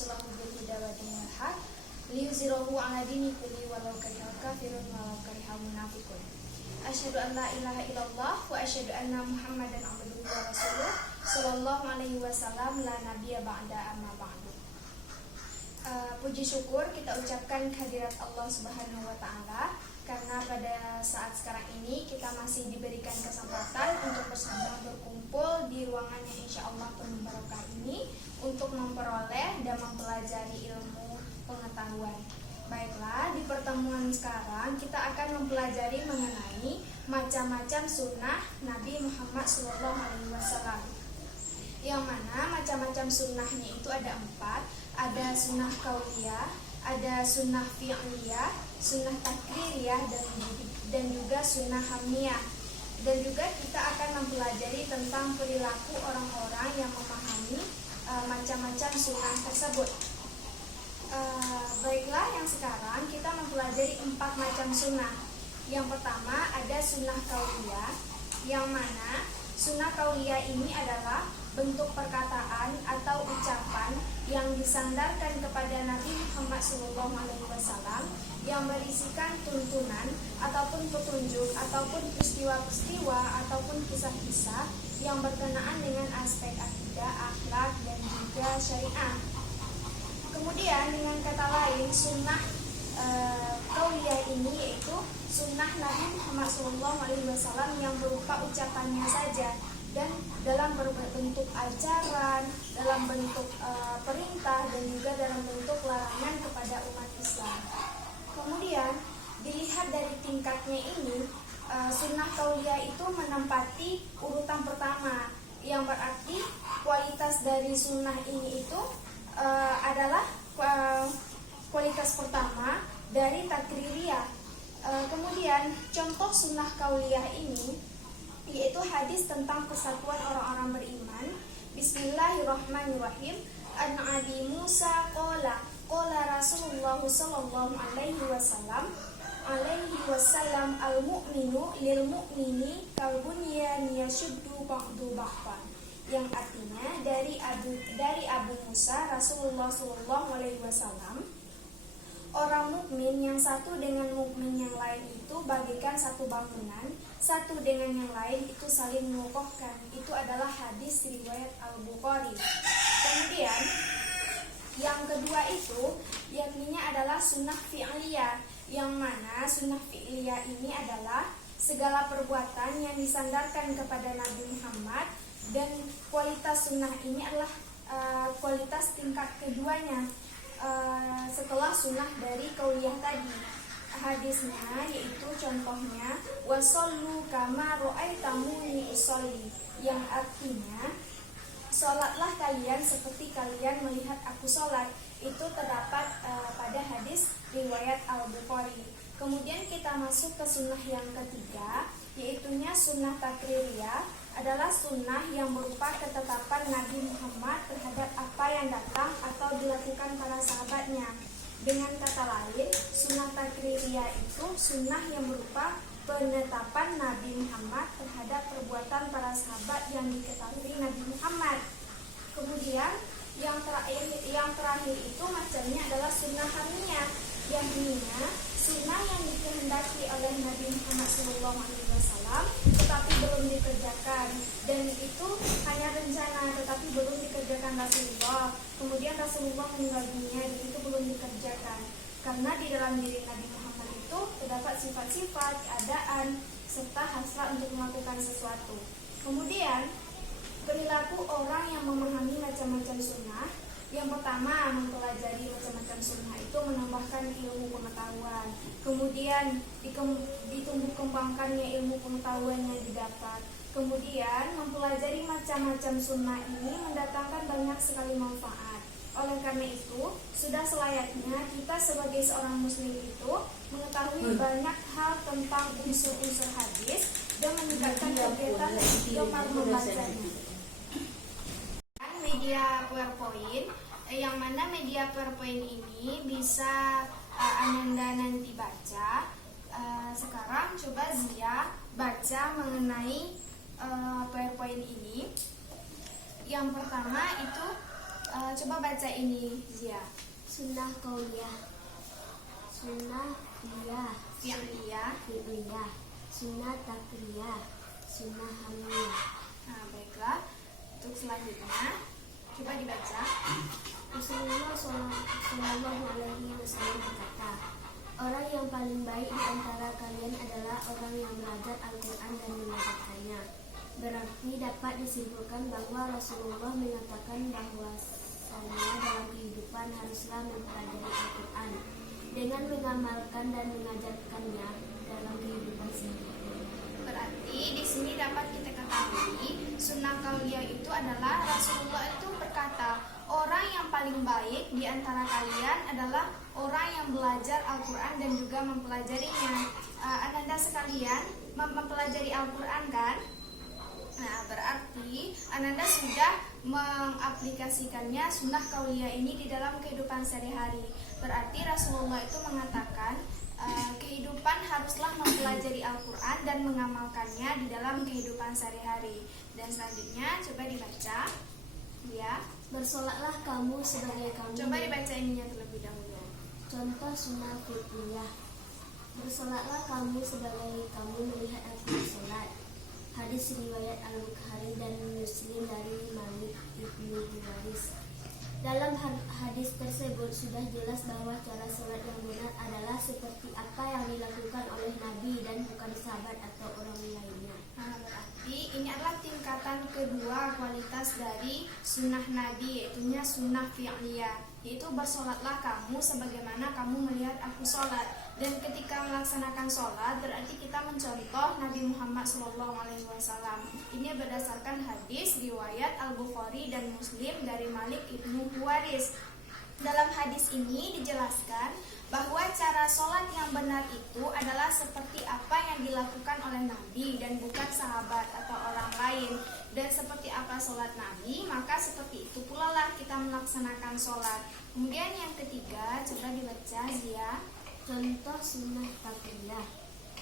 rusulahu bil huda wa dinil haq liyuzhirahu 'ala dini kulli walau karihal kafirun walau karihal munafiqun. Asyhadu an la ilaha illallah wa asyhadu anna Muhammadan abduhu wa rasuluh sallallahu alaihi wasallam la nabiyya ba'da amma ba'du. Puji syukur kita ucapkan kehadirat Allah Subhanahu wa taala karena pada saat sekarang ini kita masih diberikan kesempatan untuk bersama berkumpul di ruangan yang insyaallah penuh barokah ini untuk memperoleh dan mempelajari ilmu pengetahuan. Baiklah, di pertemuan sekarang kita akan mempelajari mengenai macam-macam sunnah Nabi Muhammad SAW. Yang mana macam-macam sunnahnya itu ada 4. Ada sunnah kauliyah, ada sunnah fi'liyah, sunnah takririah, dan juga sunnah hamniyah. Dan juga kita akan mempelajari tentang perilaku orang-orang yang memahami macam-macam sunnah tersebut. Baiklah, yang sekarang kita mempelajari 4 macam sunnah. Yang pertama ada sunnah kauliyah, yang mana sunnah kauliyah ini adalah bentuk perkataan atau ucapan yang disandarkan kepada Nabi Muhammad SAW yang berisikan tuntunan ataupun petunjuk ataupun peristiwa-peristiwa ataupun kisah-kisah yang berkenaan dengan aspek akidah, akhlak, dan juga syariah. Kemudian dengan kata lain sunnah kauliyah ini yaitu sunnah Nabi Muhammad SAW yang berupa ucapannya saja dan dalam bentuk ajaran, dalam bentuk perintah, dan juga dalam bentuk larangan kepada umat Islam. Kemudian dilihat dari tingkatnya ini, sunnah kauliyah itu menempati urutan pertama, yang berarti kualitas dari sunnah ini itu adalah kualitas pertama dari takririyah. Kemudian contoh sunnah kauliyah ini yaitu hadis tentang persatuan orang-orang beriman. Bismillahirrahmanirrahim. An Abi Musa qala Rasulullah sallallahu alaihi wasallam al-mu'minu lil mu'mini kal bunyan yashuddu ba'du ba'dan. Yang artinya dari Abu Musa, Rasulullah sallallahu alaihi wasallam, orang mukmin yang satu dengan mukmin yang lain itu bagaikan satu bangunan, satu dengan yang lain itu saling mengokohkan. Itu adalah hadis riwayat Al-Bukhari. Kemudian yang kedua itu yakninya adalah sunnah fi'liyah, yang mana sunnah fi'liyah ini adalah segala perbuatan yang disandarkan kepada Nabi Muhammad, dan kualitas sunnah ini adalah kualitas tingkat keduanya setelah sunnah dari kauliyah tadi. Hadisnya yaitu contohnya wasallu kama ra'aitamuni usolli, yang artinya sholatlah kalian seperti kalian melihat aku sholat. Itu terdapat pada hadis riwayat Al-Bukhari. Kemudian kita masuk ke sunnah yang ketiga, yaitunya sunnah takririyah, adalah sunnah yang berupa ketetapan Nabi Muhammad terhadap apa yang datang atau dilakukan para sahabatnya. Dengan kata lain, sunnah takririyah itu sunnah yang berupa penetapan Nabi Muhammad terhadap perbuatan para sahabat yang diketahui Nabi Muhammad. Kemudian yang terakhir itu macamnya adalah sunnah hamniyah, yang ininya sunnah yang dikehendaki oleh Nabi Muhammad SAW tetapi belum dikerjakan, dan itu hanya rencana tetapi belum dikerjakan Rasulullah. Kemudian Rasulullah meninggal dunia dan itu belum dikerjakan, karena di dalam diri Nabi Muhammad itu terdapat sifat-sifat, keadaan, serta hasrat untuk melakukan sesuatu. Kemudian perilaku orang yang memahami macam-macam sunnah. Yang pertama, mempelajari macam-macam sunnah itu menambahkan ilmu pengetahuan. Kemudian ditumbuh kembangkannya ilmu pengetahuan yang didapat. Kemudian mempelajari macam-macam sunnah ini mendatangkan banyak sekali manfaat. Oleh karena itu, sudah selayaknya kita sebagai seorang muslim itu mengetahui banyak hal tentang unsur-unsur hadis dan meningkatkan kegiatan gemar membacanya. Media PowerPoint, yang mana media PowerPoint ini bisa Ananda nanti baca. Sekarang coba Zia baca mengenai PowerPoint ini. Yang pertama itu Coba baca ini, Zia. Sunnah qauliyah, sunnah Fi'liyah, sunnah takriyah, sunnah hamliyah. Nah, baiklah. Untuk selanjutnya, coba dibaca. Rasulullah Shallallahu Alaihi Wasallam berkata, orang yang paling baik di antara kalian adalah orang yang belajar Al-Quran dan mengajarkannya. Berarti dapat disimpulkan bahwa Rasulullah mengatakan bahwasanya dalam kehidupan haruslah mempelajari Al-Quran dengan mengamalkan dan mengajarkannya dalam kehidupan sehari-hari. Berarti di sini dapat kita ketahui sunnah qauliyah itu adalah Rasulullah itu berkata, orang yang paling baik di antara kalian adalah orang yang belajar Al-Quran dan juga mempelajarinya. Ananda sekalian mempelajari Al-Quran kan? Nah, berarti Ananda sudah mengaplikasikannya sunnah qauliyah ini di dalam kehidupan sehari-hari. Berarti Rasulullah itu mengatakan kehidupan haruslah mempelajari Al-Quran dan mengamalkannya di dalam kehidupan sehari-hari. Dan selanjutnya coba dibaca, ya. Bersolatlah kamu sebagai kamu. Coba dibaca ininya terlebih dahulu. Contoh sunnah fi'liyah. Bersolatlah kamu sebagai kamu melihat aku bersolat. Hadis riwayat Al-Bukhari dan Muslim dari Malik ibnu Huwaris. Dalam hadis tersebut sudah jelas bahwa cara sholat yang benar adalah seperti apa yang dilakukan oleh Nabi dan bukan sahabat atau orang lainnya. Nah, berarti ini adalah tingkatan kedua kualitas dari sunnah Nabi, yaitunya sunnah fi'liyah, yaitu bersolatlah kamu sebagaimana kamu melihat aku sholat. Dan ketika melaksanakan sholat berarti kita mencontoh Nabi Muhammad SAW. Ini berdasarkan hadis riwayat Al-Bukhari dan Muslim dari Malik ibnu Huwaris. Dalam hadis ini dijelaskan bahwa cara sholat yang benar itu adalah seperti apa yang dilakukan oleh Nabi dan bukan sahabat atau orang lain. Dan seperti apa sholat Nabi, maka seperti itu pula lah kita melaksanakan sholat. Kemudian yang ketiga, coba dibaca Zia. Contoh sunnah takriyah.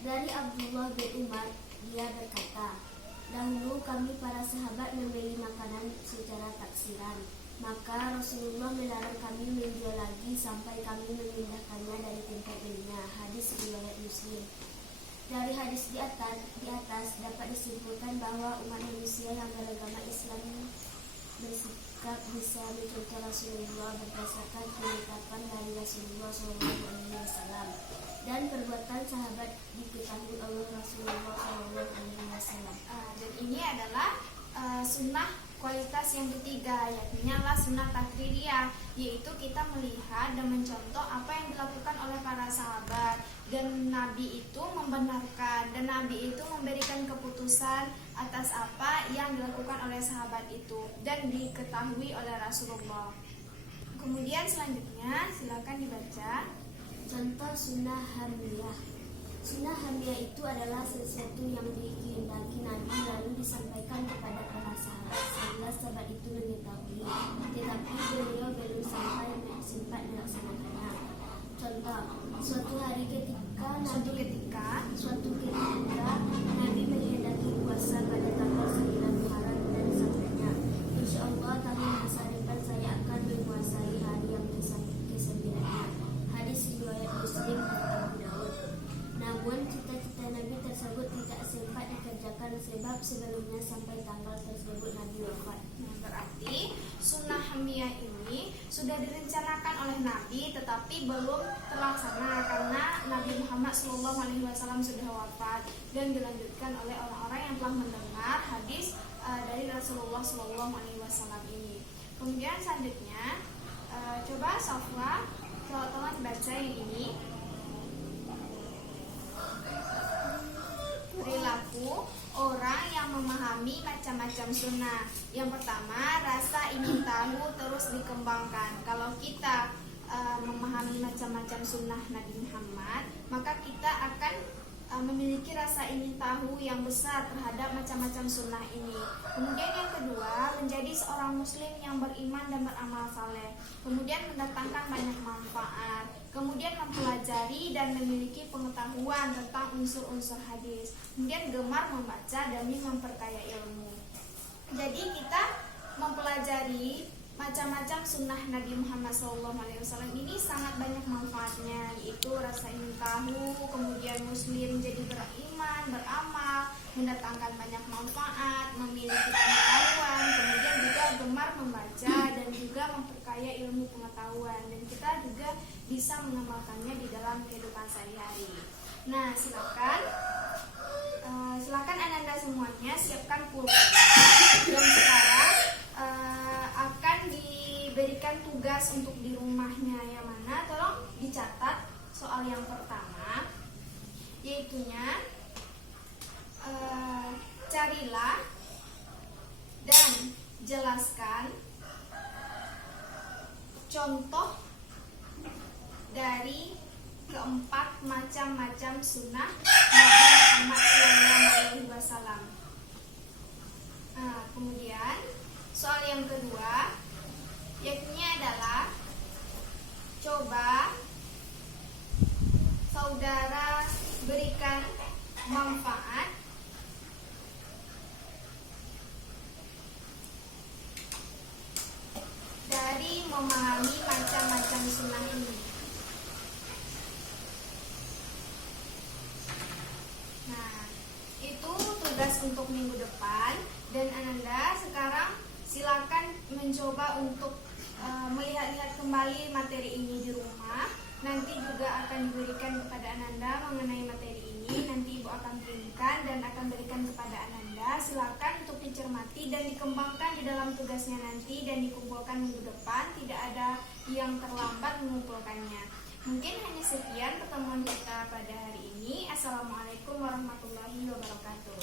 Dari Abdullah bin Umar, dia berkata, dahulu kami para sahabat membeli makanan secara taksiran. Maka Rasulullah melarang kami menjual lagi sampai kami memindahkannya dari tempat belinya. Hadis riwayat Muslim. Dari hadis di atas dapat disimpulkan bahwa umat manusia yang beragama Islam bersikap bisa mencontoh Rasulullah berdasarkan penetapan dari Rasulullah SAW dan perbuatan sahabat diketahui oleh Rasulullah SAW. Dan ini adalah sunnah kualitas yang ketiga, yakni adalah sunnah takriyah, yaitu kita melihat dan mencontoh apa yang dilakukan oleh para sahabat, dan Nabi itu membenarkan dan Nabi itu memberikan keputusan atas apa yang dilakukan oleh sahabat itu dan diketahui oleh Rasulullah. Kemudian selanjutnya silakan dibaca. Contoh sunnah hamliyah. Sunnah hamliyah itu adalah sesuatu yang dikehendaki Nabi lalu disampaikan kepada para sahabat sehingga sahabat itu mengetahui, tetapi beliau belum sampai sempat melaksanakannya. Contoh, suatu ketika Nabi menghendaki puasa pada tanggal 9 Muharram dan sabdanya, insya Allah tahun masa depan saya akan menguasai hari yang ke-9-nya. Hadis riwayat Muslim dan Abu Daud. Namun cita-cita Nabi tersebut tidak sempat dikerjakan sebab sebelumnya sampai tanggal tersebut Nabi wafat. Berarti sunnah hamliyah ini sudah direncanakan oleh Nabi tetapi belum terlaksana karena Nabi Muhammad SAW sudah wafat, dan dilanjutkan oleh orang-orang yang telah mendengar hadis dari Rasulullah SAW ini. Kemudian selanjutnya coba Safwa tolong baca yang ini. Perilaku orang yang memahami macam-macam sunnah. Yang pertama, rasa ingin tahu terus dikembangkan. Kalau kita memahami macam-macam sunnah Nabi Muhammad, maka kita akan memiliki rasa ingin tahu yang besar terhadap macam-macam sunnah ini. Kemudian yang kedua, menjadi seorang muslim yang beriman dan beramal saleh. Kemudian mendatangkan banyak manfaat. Kemudian mempelajari dan memiliki pengetahuan tentang unsur-unsur hadis. Kemudian gemar membaca demi memperkaya ilmu. Jadi kita mempelajari macam-macam sunnah Nabi Muhammad SAW ini sangat banyak manfaatnya, yaitu rasa ingin tahu, kemudian muslim jadi beriman, beramal, mendatangkan banyak manfaat, memiliki pengetahuan, kemudian juga gemar membaca dan juga memperkaya ilmu pengetahuan, dan kita juga bisa mengamalkannya di dalam kehidupan sehari-hari. Nah, silakan Ananda semuanya siapkan pulpen, dan sekarang akan diberikan tugas untuk di rumahnya yang mana, tolong dicatat soal yang pertama, yaitunya carilah dan jelaskan contoh dari keempat macam-macam sunnah Nabi Muhammad SAW. Kemudian soal yang kedua, yakni adalah coba saudara berikan manfaat dari memahami macam-macam sunnah ini. Nah, itu tugas untuk minggu depan, dan Ananda sekarang silakan mencoba untuk melihat-lihat kembali materi ini di rumah. Nanti juga akan diberikan kepada Ananda mengenai materi ini. Nanti Ibu akan kirimkan dan akan berikan kepada Ananda. Silakan untuk dicermati dan dikembangkan di dalam tugasnya nanti dan dikumpulkan minggu depan. Tidak ada yang terlambat mengumpulkannya. Mungkin hanya sekian pertemuan kita pada hari ini. Assalamualaikum warahmatullahi wabarakatuh.